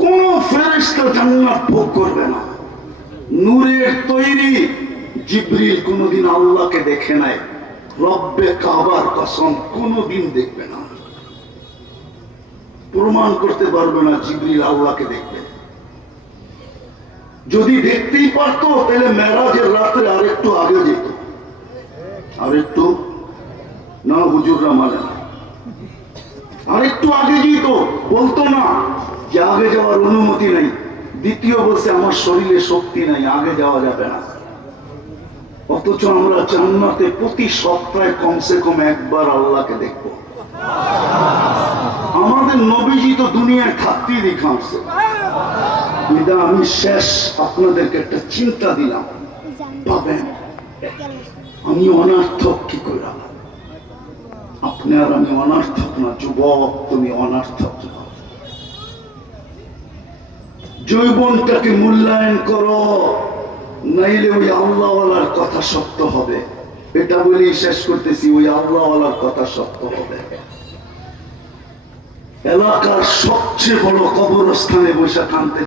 কোন ফেরেশতা জান্নাত ভোগ করবে না। নূরের তৈরি জিবরিল কোনদিন আল্লাহকে দেখে নাই, রব্বে কাবার কসম কোনদিন দেখবে না, প্রমাণ করতে পারবে না জিবরিল আল্লাহকে দেখবে। যদি দেখতেই পারতো তাহলে মেরাজের রাত্রে আরেকটু আগে যেত, আরেকটু না হুজুররা মানে না, আরেকটু আগে যেত, বলতো না যে আগে যাওয়ার অনুমতি নাই। দ্বিতীয় বলছে আমার শরীরে শক্তি নাই, আগে যাওয়া যাবে না। অথচ আমরা জান্নাতে প্রতি সপ্তাহে কমসে কম একবার আল্লাহকে দেখবো। আমাদের নবীজি তো দুনিয়ায় থাকতেই দেখাচ্ছে। আমি শেষ আপনাদেরকে একটা চিন্তা দিলাম, পাবেন আমি অনার্থক কি করে? আপনি আর আমি অনার্থক না, যুবক তুমি অনার্থক না। যৌবনটাকে মূল্যায়ন করো, নাইলে ওই আল্লাহওয়ালার কথা সত্য হবে। এটা বলেই শেষ করতেছি, ওই আল্লাহওয়ালার কথা সত্য হবে। এলাকার সবচেয়ে বড় কবরস্থানে বসে কাঁদতে